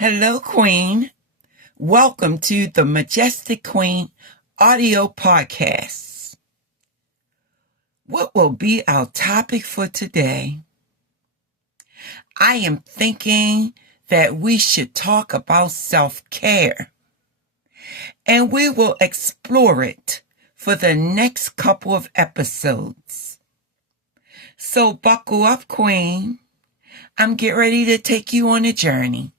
Hello, Queen. Welcome to the Majestic Queen audio podcast. What will be our topic for today? I am thinking that we should talk about self-care, and we will explore it for the next couple of episodes. So buckle up, Queen. I'm getting ready to take you on a journey.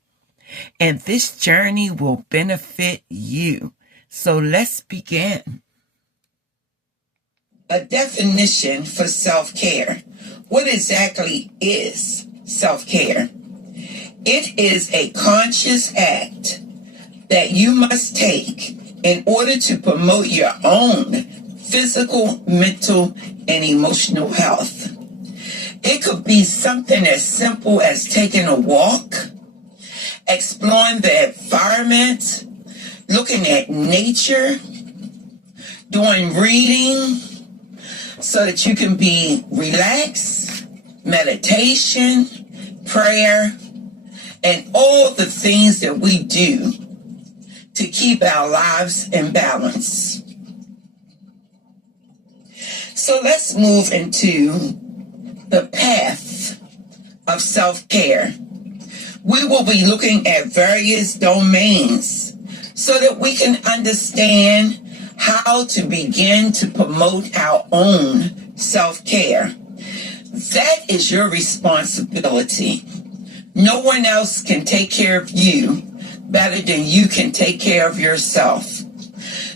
And this journey will benefit you. So let's begin. A definition for self-care. What exactly is self-care? It is a conscious act that you must take in order to promote your own physical, mental, and emotional health. It could be something as simple as taking a walk, exploring the environment, looking at nature, doing reading so that you can be relaxed, meditation, prayer, and all the things that we do to keep our lives in balance. So let's move into the path of self-care. We will be looking at various domains so that we can understand how to begin to promote our own self-care. That is your responsibility. No one else can take care of you better than you can take care of yourself.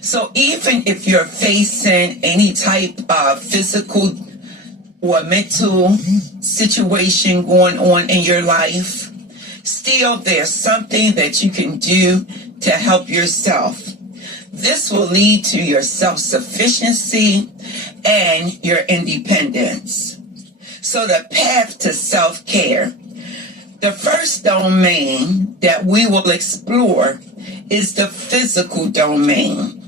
So even if you're facing any type of physical or mental situation going on in your life, still there's something that you can do to help yourself. This will lead to your self-sufficiency and your independence. So the path to self-care. The first domain that we will explore is the physical domain.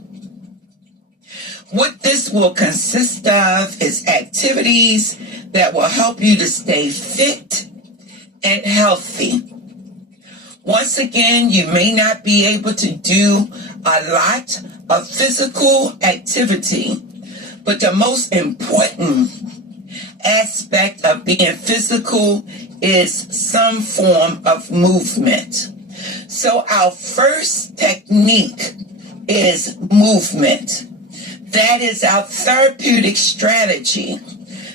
What this will consist of is activities that will help you to stay fit and healthy. Once again, you may not be able to do a lot of physical activity, but the most important aspect of being physical is some form of movement. So our first technique is movement. That is our therapeutic strategy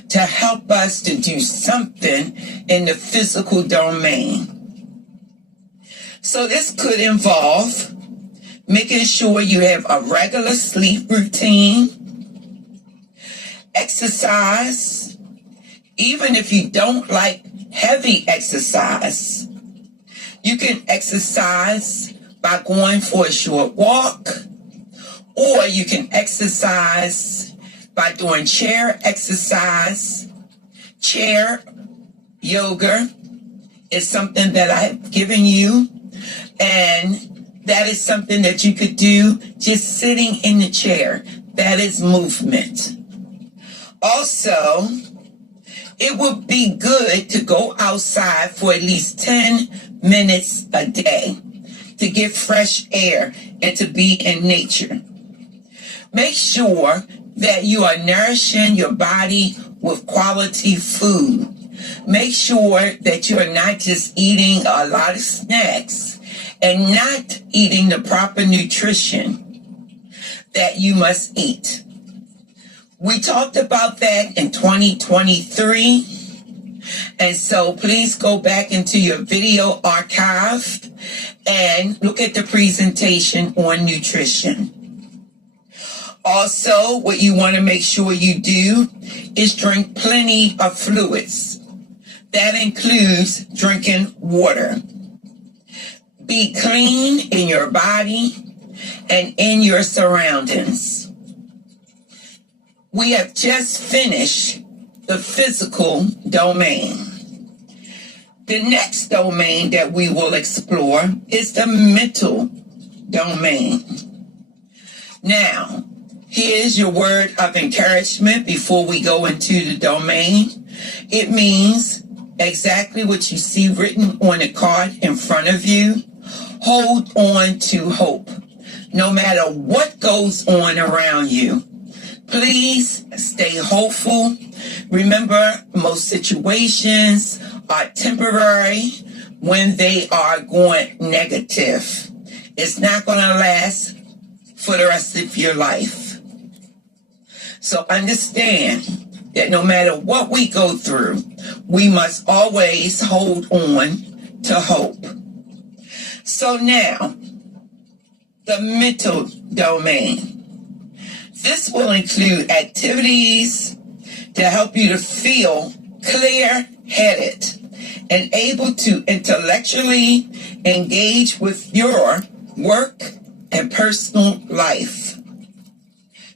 to help us to do something in the physical domain. So this could involve making sure you have a regular sleep routine, exercise, even if you don't like heavy exercise. You can exercise by going for a short walk, or you can exercise by doing chair exercise. Chair yoga is something that I have given you, and that is something that you could do just sitting in the chair. That is movement. Also, it would be good to go outside for at least 10 minutes a day to get fresh air and to be in nature. Make sure that you are nourishing your body with quality food. Make sure that you are not just eating a lot of snacks and not eating the proper nutrition that you must eat. We talked about that in 2023. And so please go back into your video archive and look at the presentation on nutrition. Also, what you want to make sure you do is drink plenty of fluids. That includes drinking water. Be clean in your body and in your surroundings. We have just finished the physical domain. The next domain that we will explore is the mental domain. Now, here's your word of encouragement before we go into the domain. It means exactly what you see written on the card in front of you. Hold on to hope. No matter what goes on around you, please stay hopeful. Remember, most situations are temporary when they are going negative. It's not going to last for the rest of your life. So understand that no matter what we go through, we must always hold on to hope. So now, the mental domain. This will include activities to help you to feel clear-headed and able to intellectually engage with your work and personal life.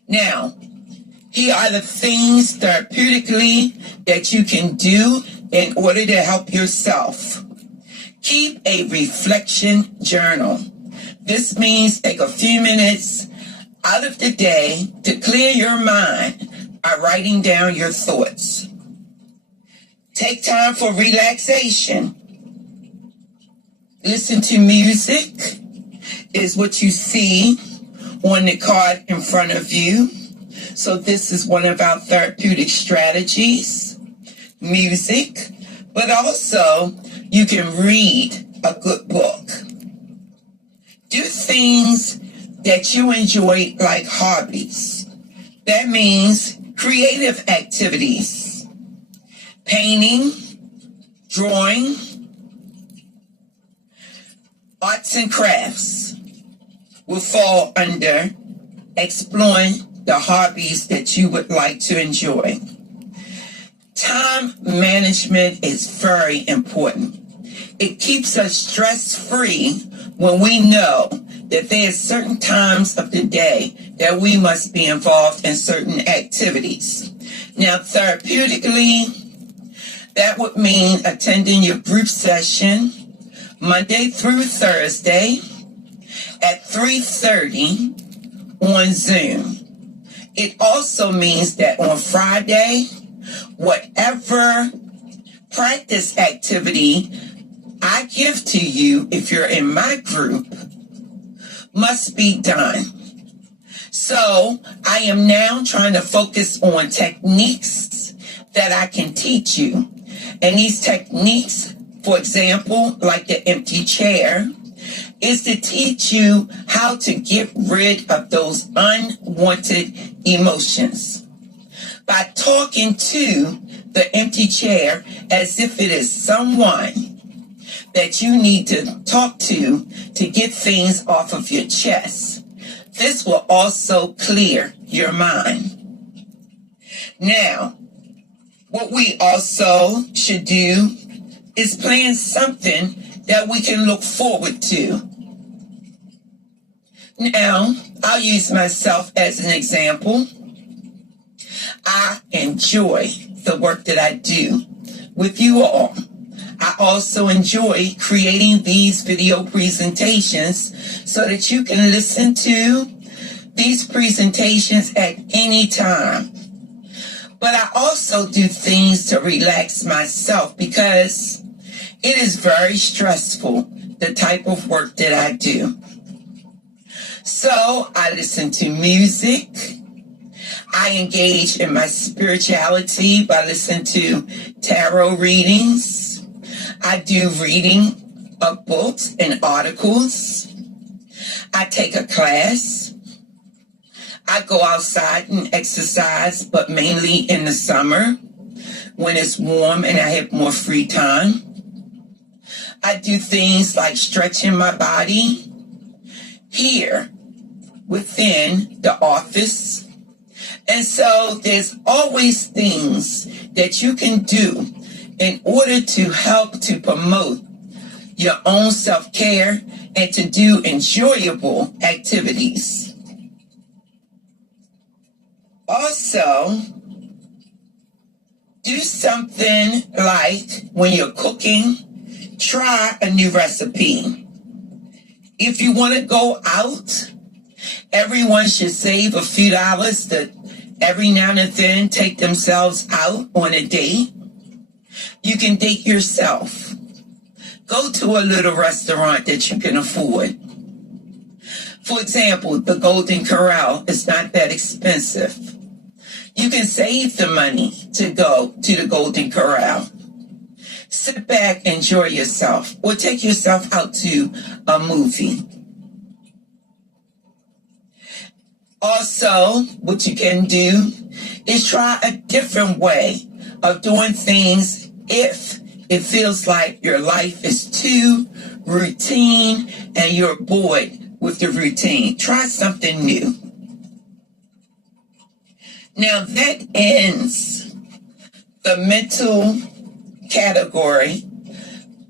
Now, here are the things therapeutically that you can do in order to help yourself. Keep a reflection journal. This means take a few minutes out of the day to clear your mind by writing down your thoughts. Take time for relaxation. Listen to music is what you see on the card in front of you. So this is one of our therapeutic strategies, music, but also you can read a good book. Do things that you enjoy, like hobbies. That means creative activities. Painting, drawing, arts and crafts will fall under exploring the hobbies that you would like to enjoy. Time management is very important. It keeps us stress-free when we know that there are certain times of the day that we must be involved in certain activities. Now, therapeutically, that would mean attending your group session Monday through Thursday at 3:30 on Zoom. It also means that on Friday, whatever practice activity I give to you, if you're in my group, must be done. So I am now trying to focus on techniques that I can teach you. And these techniques, for example, like the empty chair, is to teach you how to get rid of those unwanted emotions by talking to the empty chair as if it is someone that you need to talk to get things off of your chest. This will also clear your mind. Now, what we also should do is plan something that we can look forward to. Now, I'll use myself as an example. I enjoy the work that I do with you all. I also enjoy creating these video presentations so that you can listen to these presentations at any time. But I also do things to relax myself because it is very stressful, the type of work that I do. So I listen to music. I engage in my spirituality by listening to tarot readings. I do reading of books and articles. I take a class. I go outside and exercise, but mainly in the summer when it's warm and I have more free time. I do things like stretching my body here within the office. And so there's always things that you can do in order to help to promote your own self-care and to do enjoyable activities. Also, do something like when you're cooking, try a new recipe. If you want to go out, everyone should save a few dollars to every now and then take themselves out on a date. You can date yourself. Go to a little restaurant that you can afford. For example, the Golden Corral is not that expensive. You can save the money to go to the Golden Corral. Sit back, enjoy yourself, or take yourself out to a movie. Also, what you can do is try a different way of doing things if it feels like your life is too routine and you're bored with the routine. Try something new. Now that ends the mental category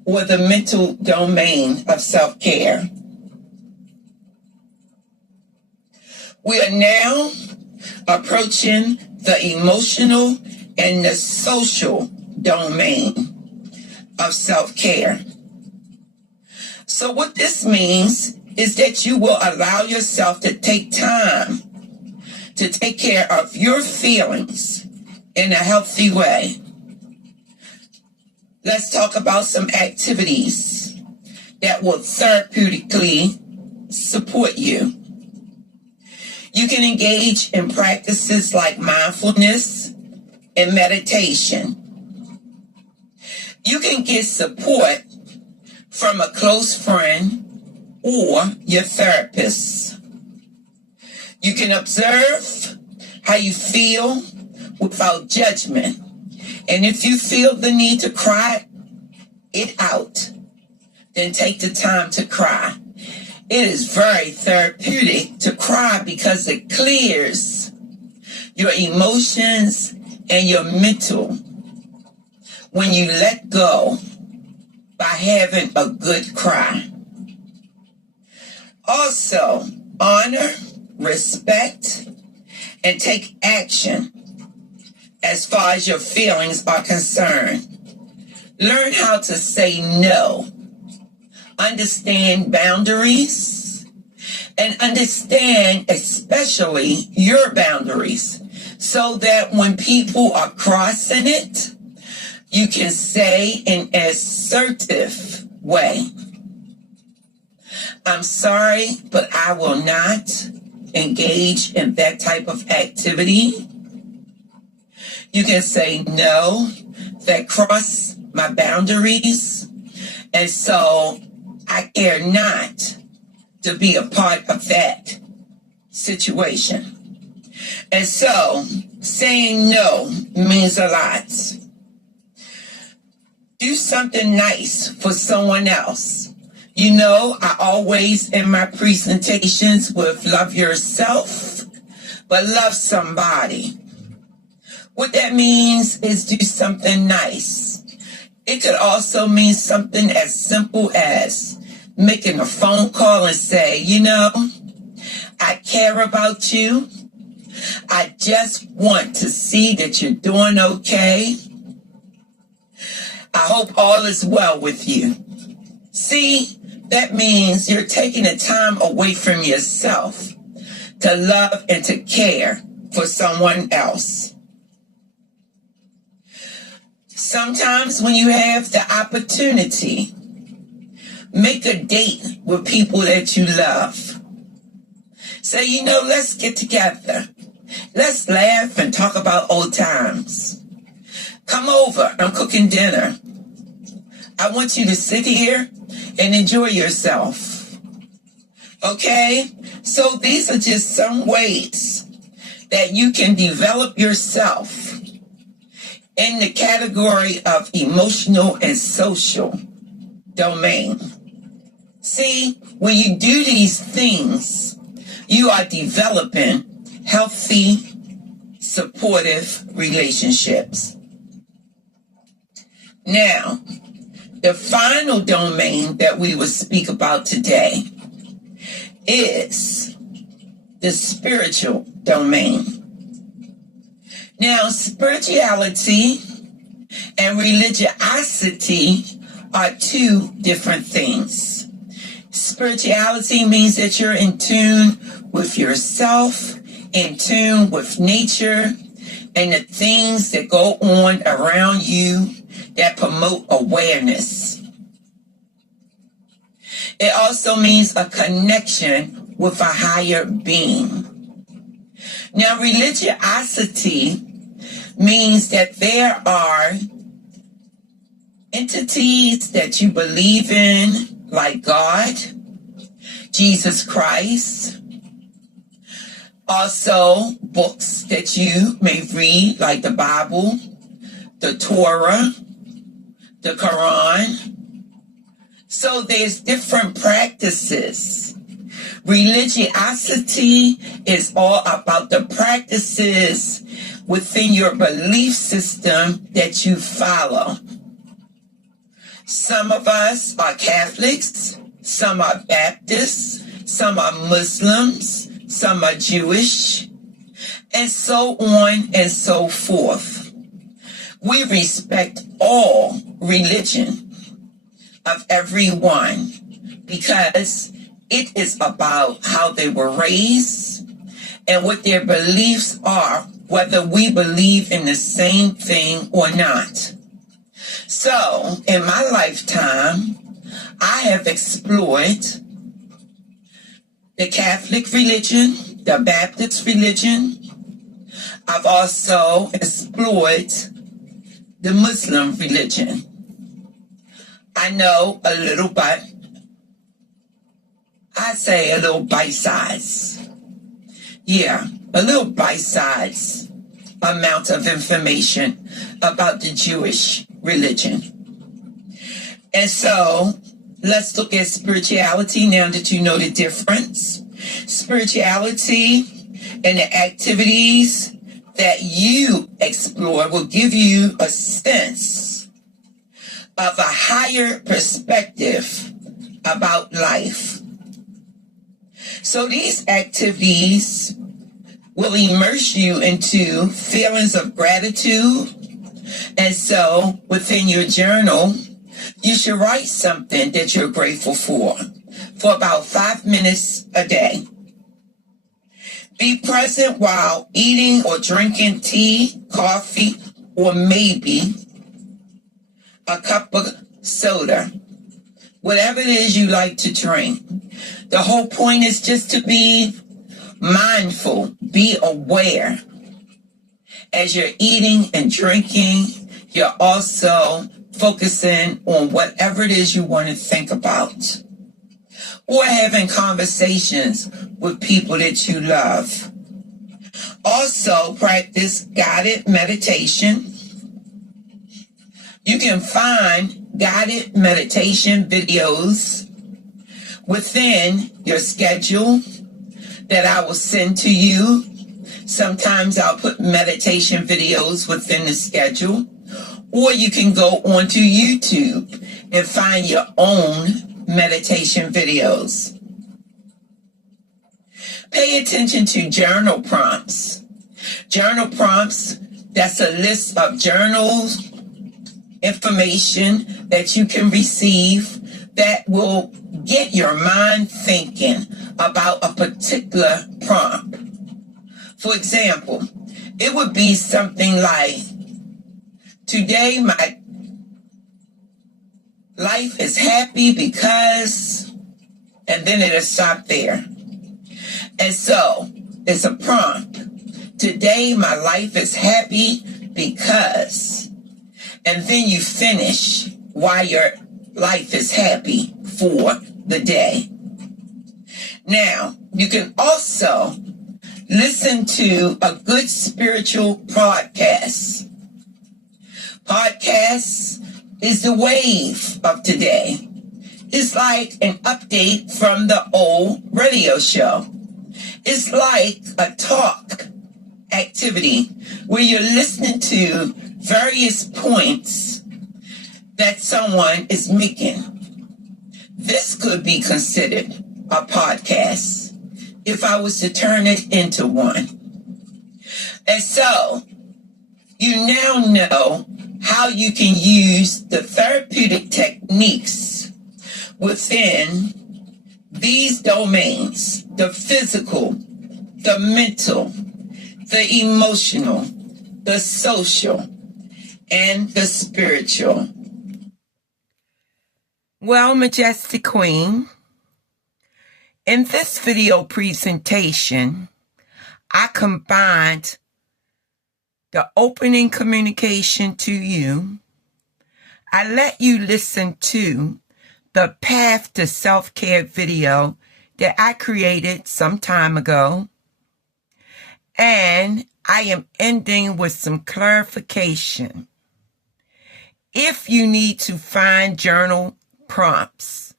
or the mental domain of self-care. We are now approaching the emotional and the social domain of self-care. So what this means is that you will allow yourself to take time to take care of your feelings in a healthy way. Let's talk about some activities that will therapeutically support you. You can engage in practices like mindfulness and meditation. You can get support from a close friend or your therapist. You can observe how you feel without judgment. And if you feel the need to cry it out, then take the time to cry. It is very therapeutic to cry because it clears your emotions and your mental when you let go by having a good cry. Also, honor, respect, and take action as far as your feelings are concerned. Learn how to say no. Understand boundaries and understand especially your boundaries so that when people are crossing it, you can say in an assertive way, I'm sorry, but I will not engage in that type of activity. You can say no, that cross my boundaries, and so I care not to be a part of that situation. And so saying no means a lot. Do something nice for someone else. You know, I always in my presentations with love yourself, but love somebody. What that means is do something nice. It could also mean something as simple as making a phone call and say, you know, I care about you. I just want to see that you're doing okay. I hope all is well with you. See, that means you're taking the time away from yourself to love and to care for someone else. Sometimes when you have the opportunity, make a date with people that you love. Say, you know, let's get together. Let's laugh and talk about old times. Come over, I'm cooking dinner. I want you to sit here and enjoy yourself. Okay? So these are just some ways that you can develop yourself in the category of emotional and social domain. See, when you do these things, you are developing healthy, supportive relationships. Now, the final domain that we will speak about today is the spiritual domain. Now, spirituality and religiosity are two different things. Spirituality means that you're in tune with yourself, in tune with nature, and the things that go on around you that promote awareness. It also means a connection with a higher being. Now, religiosity means that there are entities that you believe in, like God, Jesus Christ. Also, books that you may read, like the Bible, the Torah, the Quran. So there's different practices. Religiosity is all about the practices within your belief system that you follow. Some of us are Catholics, some are Baptists, some are Muslims, some are Jewish, and so on and so forth. We respect all religion of everyone because it is about how they were raised and what their beliefs are, whether we believe in the same thing or not. So, in my lifetime, I have explored the Catholic religion, the Baptist religion. I've also explored the Muslim religion. I know a little bit, I say a little bite-size. Yeah, a little bite-size amount of information about the Jewish religion. And so, let's look at spirituality now that you know the difference. Spirituality and the activities that you explore will give you a sense of a higher perspective about life. So these activities will immerse you into feelings of gratitude. And so within your journal, you should write something that you're grateful for about 5 minutes a day. Be present while eating or drinking tea, coffee, or maybe a cup of soda. Whatever it is you like to drink. The whole point is just to be mindful, be aware. As you're eating and drinking, you're also focusing on whatever it is you want to think about. Or having conversations with people that you love. Also, practice guided meditation. You can find guided meditation videos within your schedule that I will send to you. Sometimes I'll put meditation videos within the schedule. Or you can go onto YouTube and find your own meditation videos. Pay attention to journal prompts. Journal prompts, that's a list of journals, information that you can receive that will get your mind thinking about a particular prompt. For example, it would be something like, today my life is happy because, and then it'll stop there. And so, it's a prompt. Today my life is happy because, and then you finish why your life is happy for the day. Now, you can also listen to a good spiritual podcast. Podcasts is the wave of today. It's like an update from the old radio show. It's like a talk activity where you're listening to various points that someone is making. This could be considered a podcast if I was to turn it into one. And so, you now know how you can use the therapeutic techniques within these domains: the physical, the mental, the emotional, the social, and the spiritual. Well, Majestic Queen, In this video presentation, I combined the opening communication to you. I let you listen to the Path to Self-Care video that I created some time ago. And I am ending with some clarification. If you need to find journal prompts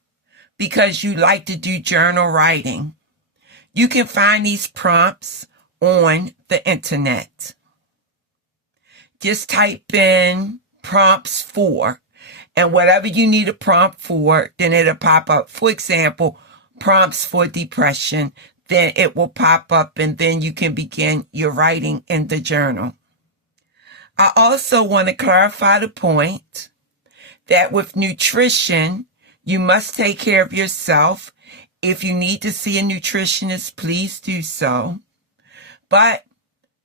because you like to do journal writing, you can find these prompts on the internet. Just type in prompts for, and whatever you need a prompt for, then it'll pop up. For example, prompts for depression, then it will pop up, and then you can begin your writing in the journal. I also want to clarify the point that with nutrition, you must take care of yourself. If you need to see a nutritionist, please do so. But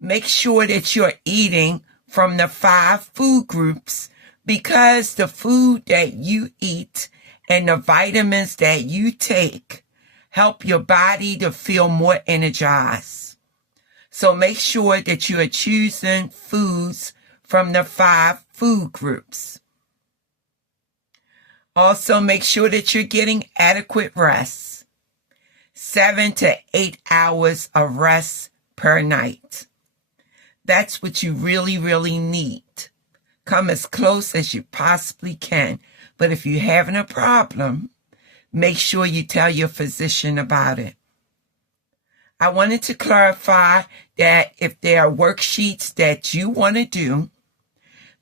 make sure that you're eating from the 5 food groups, because the food that you eat and the vitamins that you take help your body to feel more energized. So make sure that you are choosing foods from the 5 food groups. Also, make sure that you're getting adequate rest. 7 to 8 hours of rest per night. That's what you really, really need. Come as close as you possibly can. But if you're having a problem, make sure you tell your physician about it. I wanted to clarify that if there are worksheets that you want to do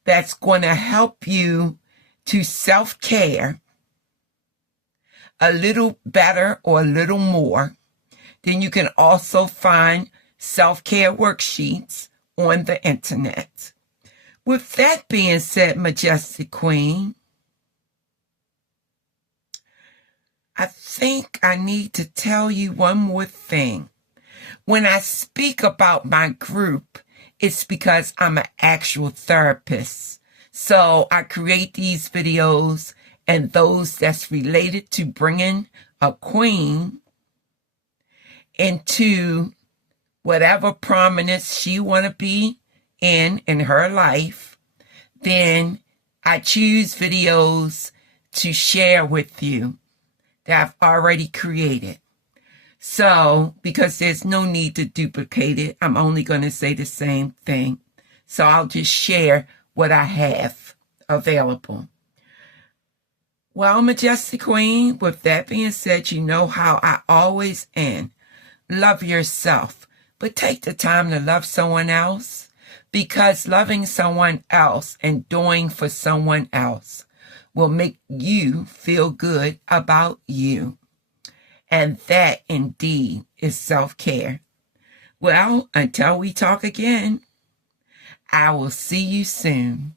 that's going to help you to self-care a little better or a little more, then you can also find self-care worksheets on the internet. With that being said, Majestic Queen, I think I need to tell you one more thing. When I speak about my group, it's because I'm an actual therapist. So I create these videos, and those that's related to bringing a queen into whatever prominence she want to be in her life, then I choose videos to share with you that I've already created. So, because there's no need to duplicate it, I'm only going to say the same thing. So I'll just share what I have available. Well, Majestic Queen, with that being said, you know how I always end. Love yourself, but take the time to love someone else, because loving someone else and doing for someone else will make you feel good about you. And that indeed is self-care. Well, until we talk again, I will see you soon.